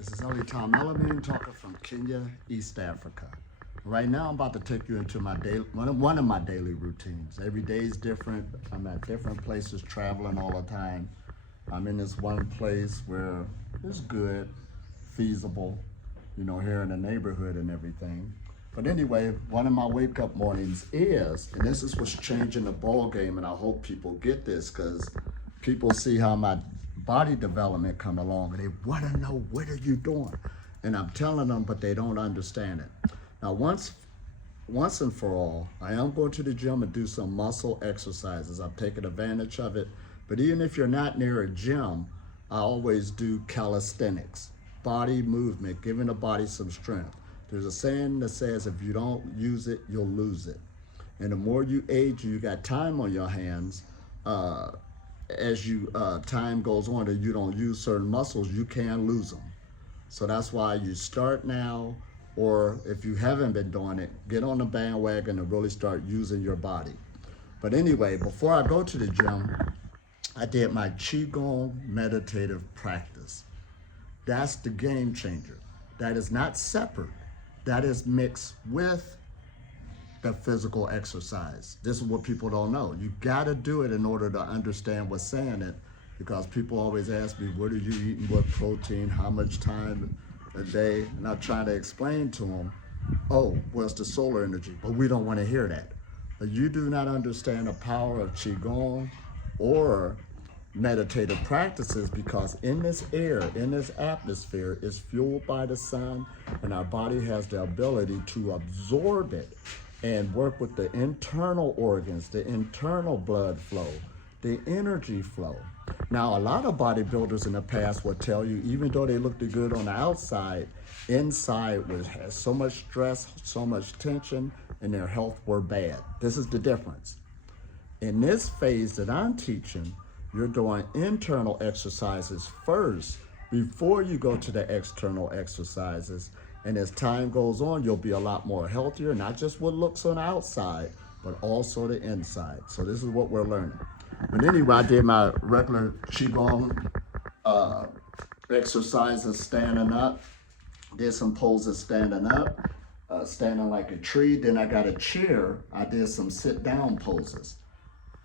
This is Elitom Elamin talking from Kenya, East Africa. Right now, I'm about to take you into my daily, one of my daily routines. Every day is different. I'm at different places, traveling all the time. I'm in this one place where it's good, feasible, here in the neighborhood and everything. But anyway, one of my wake up mornings is, and this is what's changing the ball game, and I hope people get this because people see how my body development come along and they want to know what are you doing, and I'm telling them, but they don't understand it. Now, once and for all, I am going to the gym and do some muscle exercises. I'm taking advantage of it. But even if you're not near a gym, I always do calisthenics, body movement, giving the body some strength. There's a saying that says if you don't use it, you'll lose it. And the more you age, you got time on your hands. As time goes on and you don't use certain muscles, you can lose them. So that's why you start now, or if you haven't been doing it, get on the bandwagon and really start using your body. But anyway, before I go to the gym, I did my chiong meditative practice. That's the game changer. That is not separate. That is mixed with the physical exercise. This is what people don't know. You gotta do it in order to understand what's saying it, because people always ask me, what are you eating, what protein, how much time a day? And I'm trying to explain to them, oh, well, it's the solar energy, but we don't wanna hear that. But you do not understand the power of Qigong or meditative practices, because in this air, in this atmosphere, is fueled by the sun, and our body has the ability to absorb it and work with the internal organs, the internal blood flow, the energy flow. Now, a lot of bodybuilders in the past will tell you, even though they looked good on the outside, inside has so much stress, so much tension, and their health were bad. This is the difference. In this phase that I'm teaching, you're doing internal exercises first before you go to the external exercises. And as time goes on, you'll be a lot more healthier, not just what looks on the outside, but also the inside. So this is what we're learning. But anyway, I did my regular Qigong exercises standing up, did some poses standing up, standing like a tree. Then I got a chair. I did some sit down poses.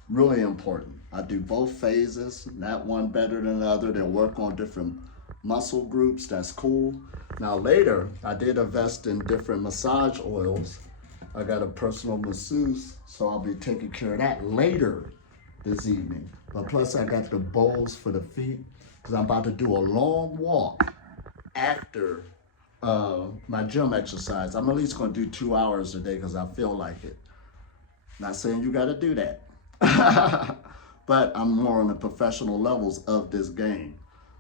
Really important. I do both phases, not one better than the other. They work on different muscle groups. That's cool. Now later, I did invest in different massage oils. I got a personal masseuse, so I'll be taking care of that later this evening. But plus I got the bowls for the feet, because I'm about to do a long walk after my gym exercise. I'm at least gonna do 2 hours a day because I feel like it. Not saying you gotta do that. But I'm more on the professional levels of this game.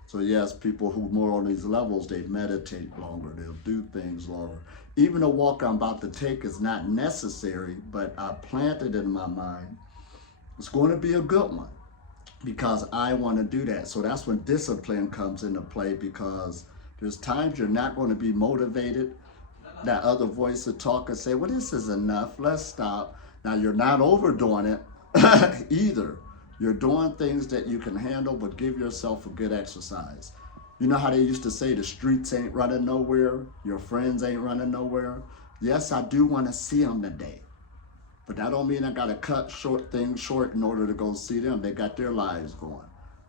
So yes, people who more on these levels, they meditate longer, they'll do things longer. Even the walk I'm about to take is not necessary, but I planted in my mind, it's going to be a good one because I want to do that. So that's when discipline comes into play, because there's times you're not going to be motivated. That other voice will talk and say, well, this is enough, let's stop. Now you're not overdoing it either. You're doing things that you can handle, but give yourself a good exercise. You know how they used to say the streets ain't running nowhere, your friends ain't running nowhere? Yes, I do want to see them today, but that don't mean I got to cut things short in order to go see them. They got their lives going.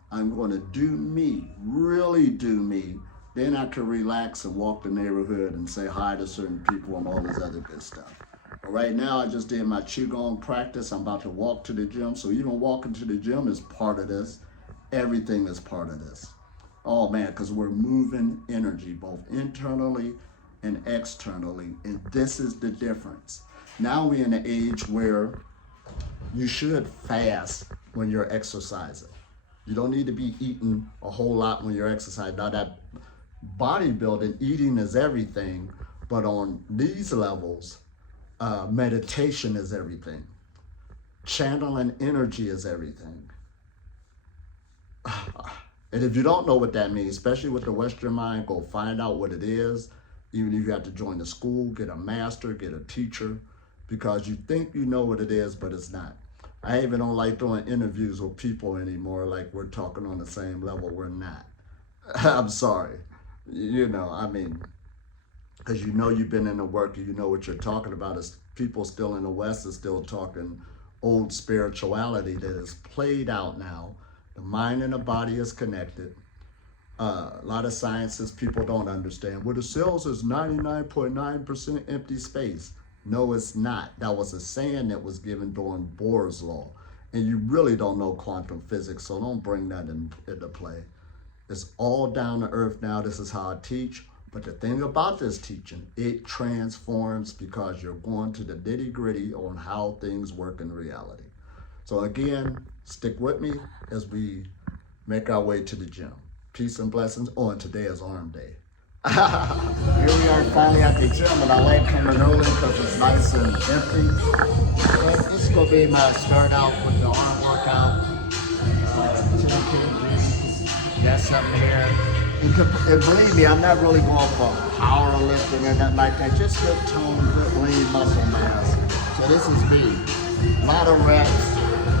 I'm going to do me, really do me. Then I can relax and walk the neighborhood and say hi to certain people and all this other good stuff. Right now, I just did my Qigong practice. I'm about to walk to the gym. So even walking to the gym is part of this. Everything is part of this. Oh man, because we're moving energy, both internally and externally. And this is the difference. Now we're in an age where you should fast when you're exercising. You don't need to be eating a whole lot when you're exercising. Now that bodybuilding, eating is everything. But on these levels, meditation is everything. Channeling energy is everything. And if you don't know what that means, especially with the Western mind, go find out what it is. Even if you have to join the school, get a master, get a teacher, because you think you know what it is, but it's not. I even don't like doing interviews with people anymore like we're talking on the same level. We're not. I'm sorry. You know, I mean, because you know you've been in the work, you know what you're talking about. Is people still in the West are still talking old spirituality that is played out now. The mind and the body is connected. A lot of sciences people don't understand. Well, the cells is 99.9% empty space. No, it's not. That was a saying that was given during Bohr's law. And you really don't know quantum physics, so don't bring that into play. It's all down to earth now. This is how I teach. But the thing about this teaching, it transforms because you're going to the nitty gritty on how things work in reality. So again, stick with me as we make our way to the gym. Peace and blessings. Oh, and today is arm day. Here we are finally at the gym, and I like coming early because it's nice and empty. But this is going to be my start out with the arm workout. 10 kg, got something here. And believe me, I'm not really going for powerlifting or nothing like that. Just good tone, good lean muscle mass. So this is me. A lot of reps,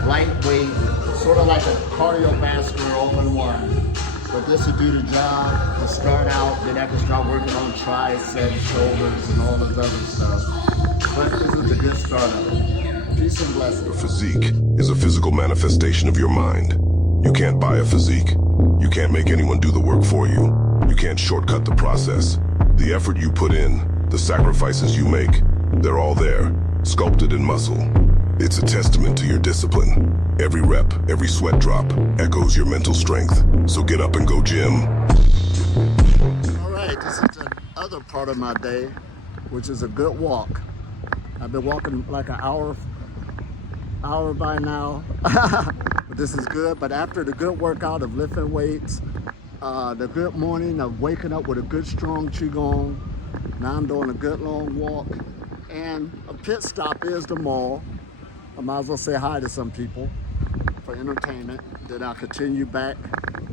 lightweight, sort of like a cardiovascular open one. But this will do the job to start out, then I can start working on triceps, shoulders, and all this other stuff. But this is a good start of it. Peace and blessings. Your physique is a physical manifestation of your mind. You can't buy a physique. You can't make anyone do the work for you. You can't shortcut the process. The effort you put in, the sacrifices you make, they're all there, sculpted in muscle. It's a testament to your discipline. Every rep, every sweat drop echoes your mental strength. So get up and go gym. All right, this is the other part of my day, which is a good walk. I've been walking like an hour by now. But this is good. But after the good workout of lifting weights, the good morning of waking up with a good strong chiong, now I'm doing a good long walk. And a pit stop is the mall. I might as well say hi to some people for entertainment. Then I'll continue back,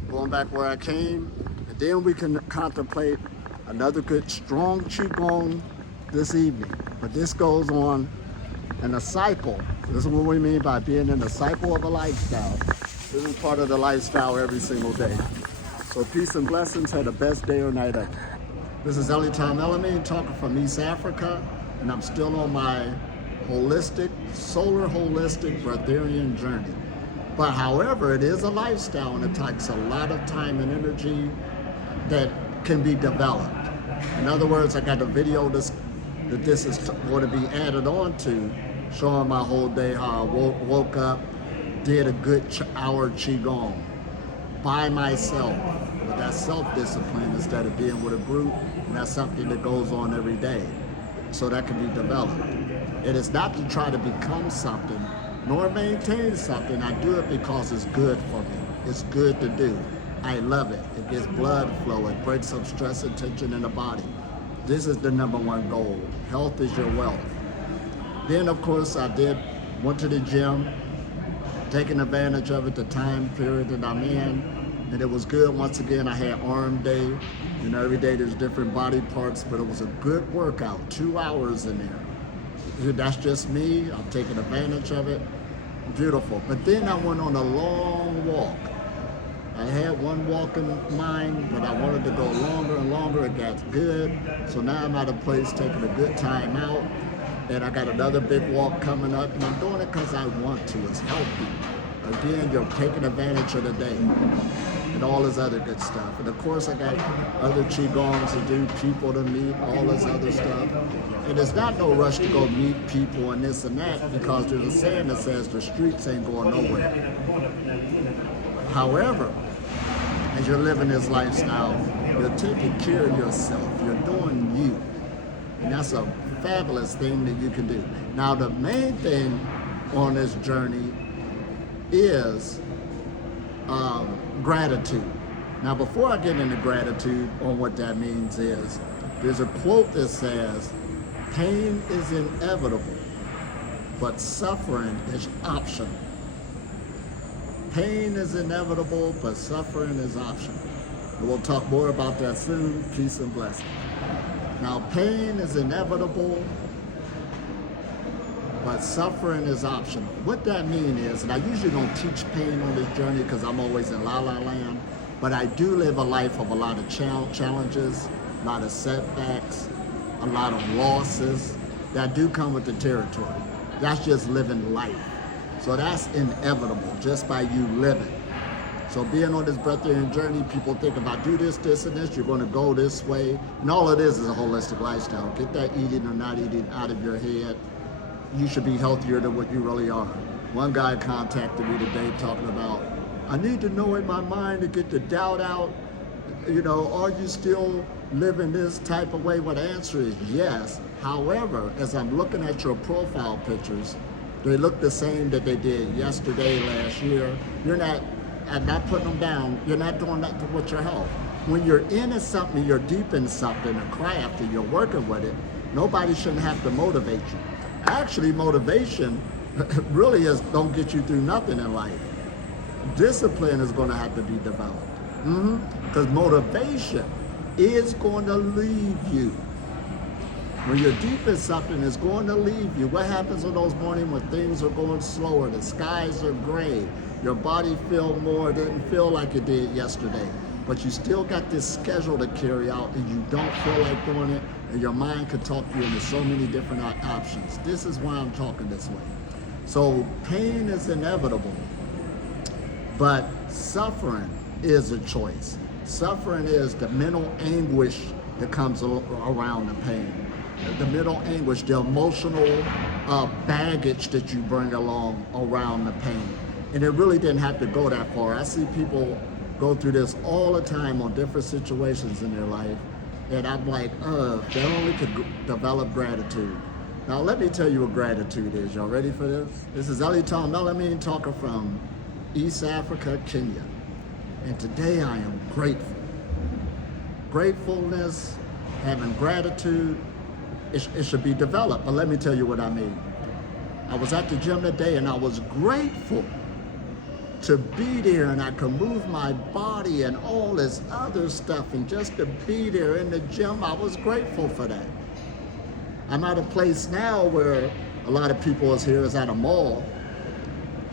going back where I came. And then we can contemplate another good strong qigong this evening. But this goes on in a cycle. This is what we mean by being in the cycle of a lifestyle. This is part of the lifestyle every single day. So peace and blessings. Have the best day or night ever. This is Elitom Elamin talking from East Africa, and I'm still on my solar holistic Breatharian journey. But however, it is a lifestyle, and it takes a lot of time and energy that can be developed. In other words, I got a video that this is going to be added on to, showing my whole day, how I woke up, did a good hour qigong by myself, with that self-discipline instead of being with a group. And that's something that goes on every day, so that can be developed. It is not to try to become something, nor maintain something. I do it because it's good for me. It's good to do. I love it. It gets blood flow. It breaks up stress and tension in the body. This is the number one goal. Health is your wealth. Then, of course, went to the gym, taking advantage of it, the time period that I'm in. And it was good. Once again, I had arm day. You know, every day there's different body parts, but it was a good workout, 2 hours in there. That's just me. I'm taking advantage of it. Beautiful. But then I went on a long walk. I had one walk in mind, but I wanted to go longer and longer. It got good. So now I'm at a place taking a good time out. And I got another big walk coming up. And I'm doing it because I want to. It's healthy. Again, you're taking advantage of the day. And all this other good stuff. And of course, I got other qigongs to do, people to meet, all this other stuff. And there's not no rush to go meet people and this and that, because there's a saying that says the streets ain't going nowhere. However, as you're living this lifestyle, you're taking care of yourself. You're doing you. And that's a fabulous thing that you can do. Now, the main thing on this journey is gratitude. Now, before I get into gratitude on what that means is, there's a quote that says, pain is inevitable, but suffering is optional. Pain is inevitable, but suffering is optional. And we'll talk more about that soon. Peace and blessings. Now, pain is inevitable, but suffering is optional. What that means is, and I usually don't teach pain on this journey because I'm always in la-la land, But I do live a life of a lot of challenges, a lot of setbacks, a lot of losses that do come with the territory. That's just living life. So that's inevitable just by you living. So being on this breatharian journey, people think if I do this, this, and this, you're going to go this way. And all it is a holistic lifestyle. Get that eating or not eating out of your head. You should be healthier than what you really are. One guy contacted me today talking about, I need to know in my mind to get the doubt out. You know, are you still living this type of way? Well, the answer is yes. However, as I'm looking at your profile pictures, they look the same that they did yesterday, last year. I'm not putting them down. You're not doing that with your health. When you're into something, you're deep in something, a craft, and you're working with it, nobody shouldn't have to motivate you. Actually, motivation really don't get you through nothing in life. Discipline is going to have to be developed. Because motivation is going to leave you. When you're deep in something, it's going to leave you. What happens on those mornings when things are going slower, the skies are gray, your body doesn't feel like it did yesterday, but you still got this schedule to carry out and you don't feel like doing it, and your mind could talk you into so many different options. This is why I'm talking this way. So pain is inevitable, but suffering is a choice. Suffering is the mental anguish that comes around the pain. The mental anguish, the emotional baggage that you bring along around the pain. And it really didn't have to go that far. I see people go through this all the time on different situations in their life. And I'm like, they only could develop gratitude. Now let me tell you what gratitude is. Y'all ready for this? This is Elitom, Elamin talking from East Africa, Kenya. And today I am grateful. Gratefulness, having gratitude, it should be developed. But let me tell you what I mean. I was at the gym today and I was grateful to be there, and I could move my body and all this other stuff, and just to be there in the gym, I was grateful for that. I'm at a place now where a lot of people is at a mall,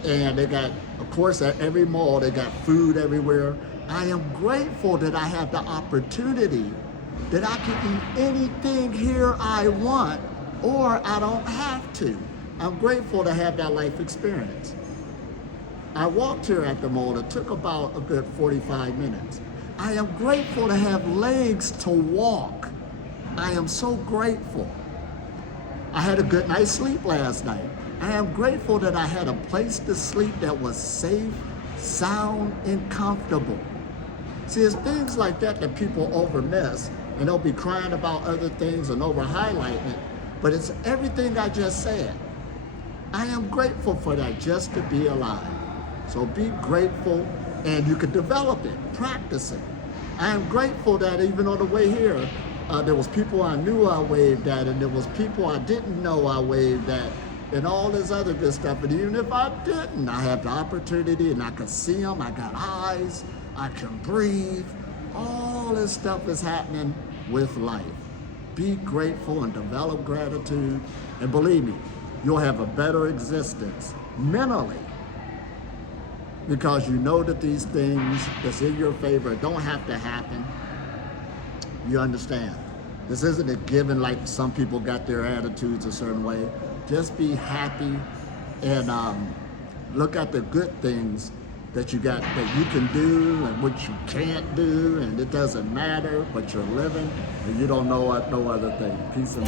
and they got, of course, at every mall, they got food everywhere. I am grateful that I have the opportunity that I can eat anything here I want, or I don't have to. I'm grateful to have that life experience. I walked here at the mall. It took about a good 45 minutes. I am grateful to have legs to walk. I am so grateful. I had a good night's sleep last night. I am grateful that I had a place to sleep that was safe, sound, and comfortable. See, it's things like that that people overmiss, and they'll be crying about other things and over-highlighting it, but it's everything I just said. I am grateful for that, just to be alive. So be grateful, and you can develop it, practice it. I am grateful that even on the way here, there was people I knew I waved at, and there was people I didn't know I waved at, and all this other good stuff. And even if I didn't, I have the opportunity, and I can see them, I got eyes, I can breathe. All this stuff is happening with life. Be grateful and develop gratitude, and believe me, you'll have a better existence mentally, because you know that these things that's in your favor don't have to happen. You understand? This isn't a given like some people got their attitudes a certain way. Just be happy and look at the good things that you got, that you can do and what you can't do, and it doesn't matter, but you're living and you don't know no other thing. Peace and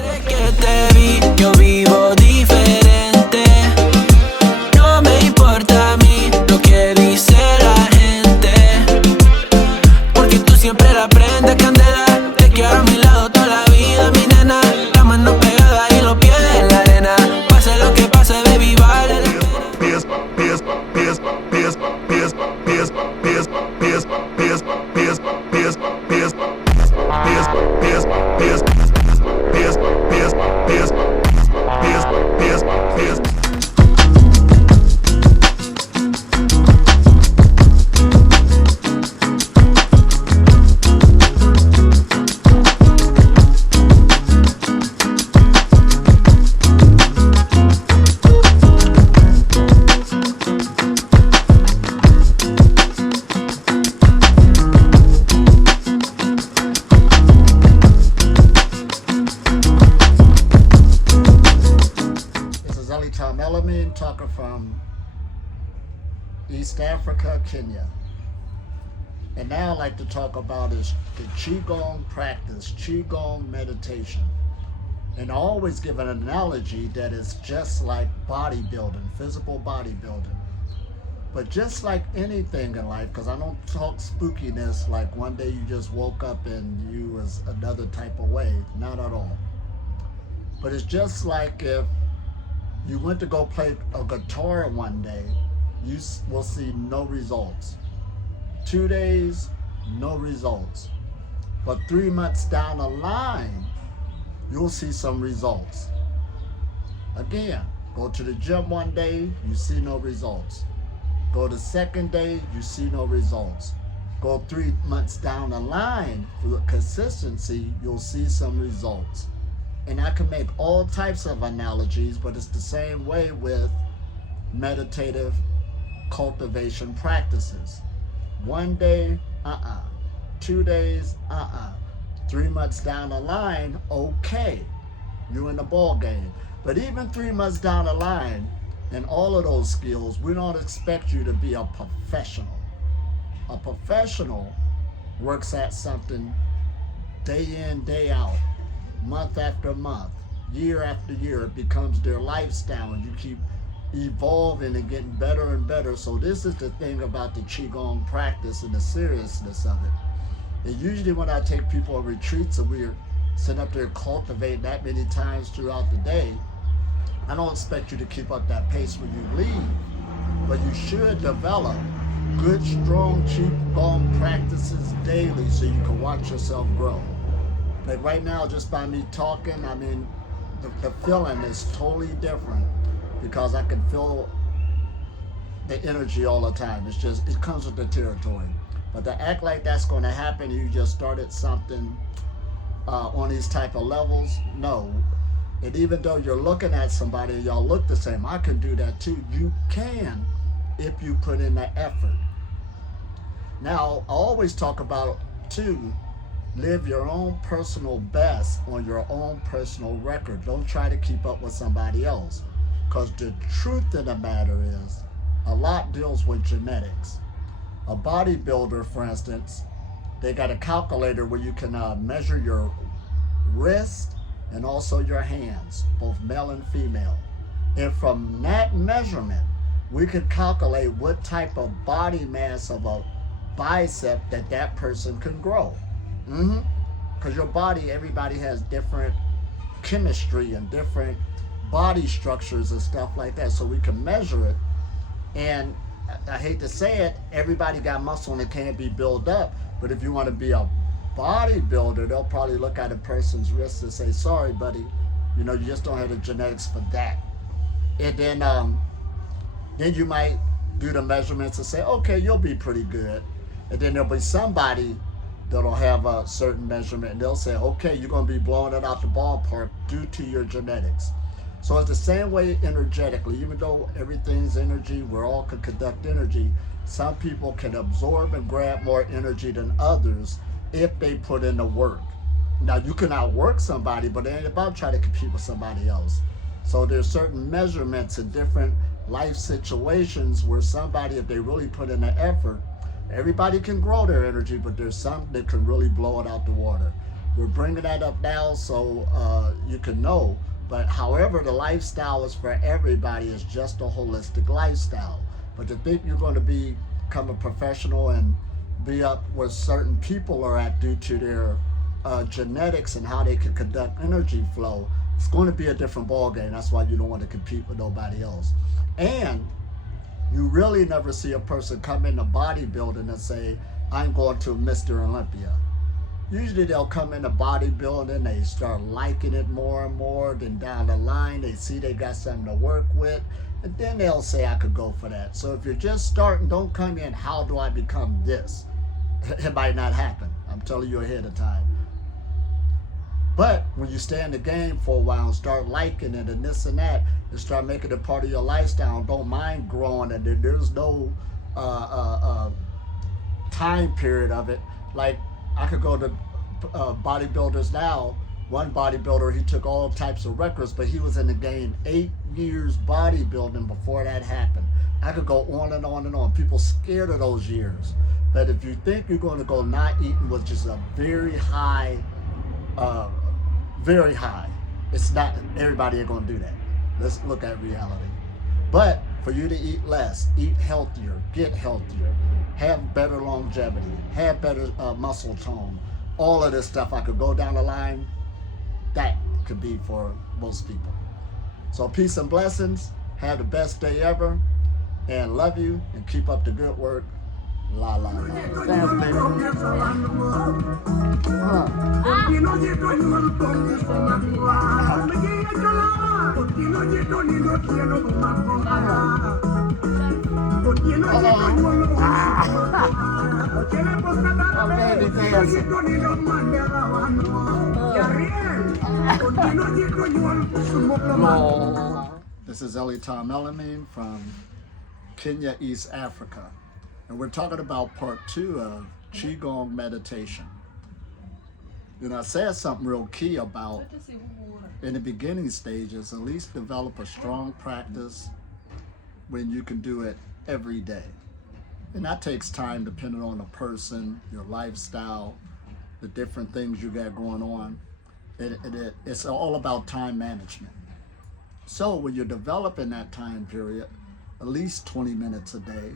Elamin talker from East Africa, Kenya. And now I'd like to talk about is the Qigong practice, Qigong meditation. And I always give an analogy that is just like bodybuilding, physical bodybuilding. But just like anything in life, because I don't talk spookiness like one day you just woke up and you was another type of way, not at all. But it's just like if you went to go play a guitar one day, you will see no results. 2 days, no results. But 3 months down the line, you'll see some results. Again, go to the gym one day, you see no results. Go the second day, you see no results. Go 3 months down the line, for consistency, you'll see some results. And I can make all types of analogies, but it's the same way with meditative cultivation practices. 1 day, 2 days, 3 months down the line, okay, you're in the ball game. But even 3 months down the line, in all of those skills, we don't expect you to be a professional. A professional works at something day in, day out, month after month, year after year. It becomes their lifestyle, and you keep evolving and getting better and better. So this is the thing about the Qigong practice and the seriousness of it. And usually when I take people on retreats and we're sitting up there cultivating that many times throughout the day, I don't expect you to keep up that pace when you leave, but you should develop good, strong Qigong practices daily so you can watch yourself grow. Like right now, just by me talking, I mean, the feeling is totally different because I can feel the energy all the time. It's just, it comes with the territory. But to act like that's going to happen, you just started something on these type of levels, no. And even though you're looking at somebody and y'all look the same, I can do that too. You can if you put in the effort. Now, I always talk about too, live your own personal best on your own personal record. Don't try to keep up with somebody else. Because the truth of the matter is, a lot deals with genetics. A bodybuilder, for instance, they got a calculator where you can measure your wrist and also your hands, both male and female. And from that measurement, we could calculate what type of body mass of a bicep that person can grow. Because your body, everybody has different chemistry and different body structures and stuff like that, so we can measure it. And I hate to say it, everybody got muscle and it can't be built up, but if you want to be a bodybuilder, they'll probably look at a person's wrist and say, sorry buddy, you know, you just don't have the genetics for that. And then you might do the measurements and say, okay, you'll be pretty good. And then there'll be somebody that'll have a certain measurement and they'll say, okay, you're going to be blowing it out the ballpark due to your genetics. So it's the same way energetically. Even though everything's energy, we all can conduct energy, some people can absorb and grab more energy than others if they put in the work. Now, you can outwork somebody, but it ain't about trying to compete with somebody else. So there's certain measurements in different life situations where somebody, if they really put in the effort, everybody can grow their energy, but there's some that can really blow it out the water. We're bringing that up now so you can know. But however, the lifestyle is for everybody. It's just a holistic lifestyle. But to think you're going to become a professional and be up where certain people are at due to their genetics and how they can conduct energy flow, it's going to be a different ball game. That's why you don't want to compete with nobody else. And you really never see a person come into bodybuilding and say, I'm going to Mr. Olympia. Usually they'll come into bodybuilding, they start liking it more and more, then down the line they see they got something to work with, and then they'll say, I could go for that. So if you're just starting, don't come in, how do I become this? It might not happen. I'm telling you ahead of time. But when you stay in the game for a while and start liking it and this and that, and start making it part of your lifestyle, don't mind growing, and there's no time period of it. Like, I could go to bodybuilders now One bodybuilder, he took all types of records, but he was in the game 8 years bodybuilding before that happened. I could go on and on and on. People scared of those years. But if you think you're going to go not eating, which is a very high, very high. It's not, everybody ain't going to do that. Let's look at reality. But for you to eat less, eat healthier, get healthier, have better longevity, have better muscle tone, all of this stuff, I could go down the line. That could be for most people. So peace and blessings. Have the best day ever. And love you. And keep up the good work. La la la. Thanks, baby. Oh, baby dancing. This is Elitom Elamin from Kenya, East Africa. And we're talking about part 2 of Qigong meditation. You know, I said something real key about in the beginning stages, at least develop a strong practice when you can do it every day. And that takes time depending on the person, your lifestyle, the different things you got going on. It's all about time management. So when you're developing that time period, at least 20 minutes a day,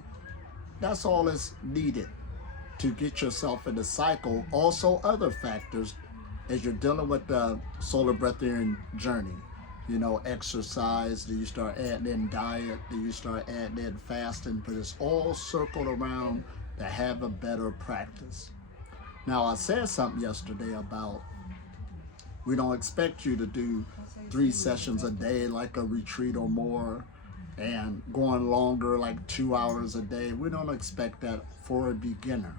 that's all that's needed to get yourself in the cycle. Also other factors as you're dealing with the solar breatharian journey. You know, exercise, do you start adding in diet, do you start adding in fasting, but it's all circled around to have a better practice. Now, I said something yesterday about we don't expect you to do 3 sessions a day like a retreat or more, and going longer like 2 hours a day. We don't expect that for a beginner.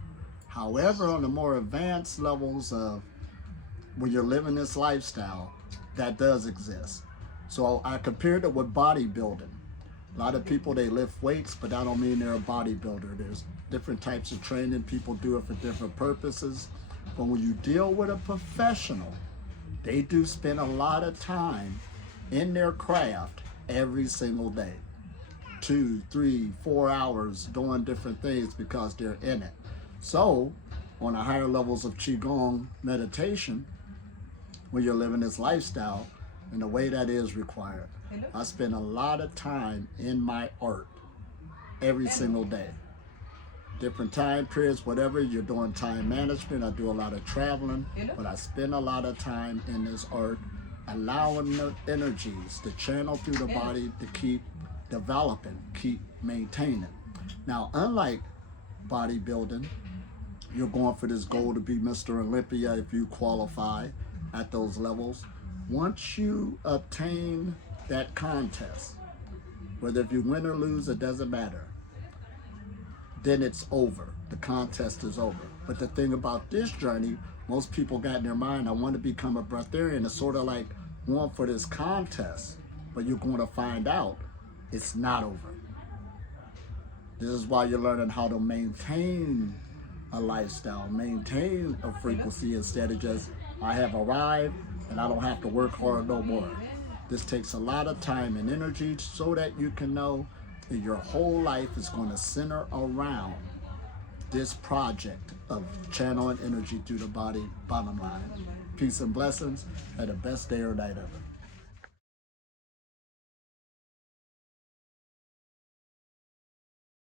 However, on the more advanced levels of when you're living this lifestyle, that does exist. So I compared it with bodybuilding. A lot of people, they lift weights, but that don't mean they're a bodybuilder. There's different types of training. People do it for different purposes. But when you deal with a professional, they do spend a lot of time in their craft every single day. 2, 3, 4 hours doing different things because they're in it. So on the higher levels of Qigong meditation, when you're living this lifestyle, and the way that is required, I spend a lot of time in my art every single day. Different time periods, whatever, you're doing time management. I do a lot of traveling, but I spend a lot of time in this art, allowing the energies to channel through the body to keep developing, keep maintaining. Now, unlike bodybuilding, you're going for this goal to be Mr. Olympia if you qualify at those levels. Once you obtain that contest, whether if you win or lose, it doesn't matter, then it's over. The contest is over. But the thing about this journey, most people got in their mind, I want to become a breatharian. It's sort of like going for this contest, but you're going to find out it's not over. This is why you're learning how to maintain a lifestyle, maintain a frequency instead of just, I have arrived and I don't have to work hard no more. This takes a lot of time and energy so that you can know that your whole life is going to center around this project of channeling energy through the body, bottom line. Peace and blessings. Have the best day or night ever.